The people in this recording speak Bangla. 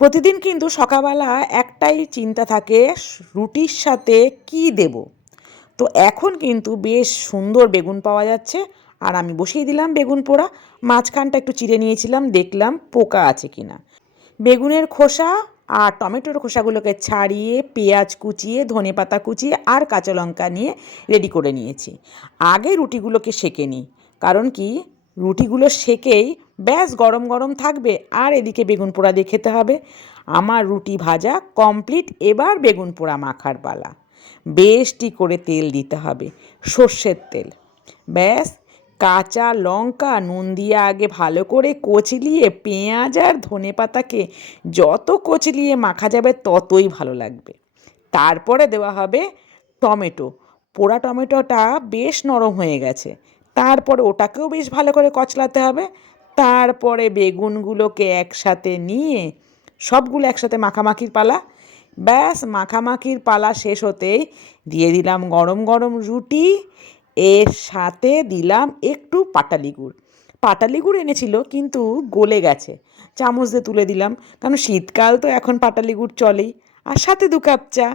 প্রতিদিন কিন্তু সকালবেলা একটাই চিন্তা থাকে, রুটির সাথে কি দেব। তো এখন কিন্তু বেশ সুন্দর বেগুন পাওয়া যাচ্ছে, আর আমি বসিয়ে দিলাম বেগুন পোড়া। মাঝখানটা একটু চিড়ে নিয়েছিলাম, দেখলাম পোকা আছে কিনা। বেগুনের খোসা আর টমেটোর খোসাগুলোকে ছাড়িয়ে পেঁয়াজ কুচিয়ে ধনেপাতা কুচিয়ে আর কাঁচা লঙ্কা নিয়ে রেডি করে নিয়েছি। আগে রুটিগুলোকে সেঁকে নিই, কারণ কি রুটিগুলো সেঁকেই ব্যাস গরম গরম থাকবে, আর এদিকে বেগুন পোড়া দিয়ে খেতে হবে। আমার রুটি ভাজা কমপ্লিট, এবার বেগুন পোড়া মাখার পালা। বেশটি করে তেল দিতে হবে, সর্ষের তেল। ব্যাস কাঁচা লঙ্কা নুন দিয়ে আগে ভালো করে কচলিয়ে পেঁয়াজ আর ধনেপাতাকে যত কচলিয়ে মাখা যাবে ততই ভালো লাগবে। তারপরে দেওয়া হবে টমেটো। পোড়া টমেটোটা বেশ নরম হয়ে গেছে, তারপরে ওটাকেও বেশ ভালো করে কচলাতে হবে। তারপরে বেগুনগুলোকে একসাথে নিয়ে সবগুলো একসাথে মাখামাখির পালা। ব্যাস মাখামাখির পালা শেষ হতেই দিয়ে দিলাম গরম গরম রুটি, এর সাথে দিলাম একটু পাটালি গুড়। পাটালি গুড় এনেছিল কিন্তু গলে গেছে, চামচ দিয়ে তুলে দিলাম, কারণ শীতকাল তো এখন পাটালি গুড় চলেই। আর সাথে 2 কাপ চা।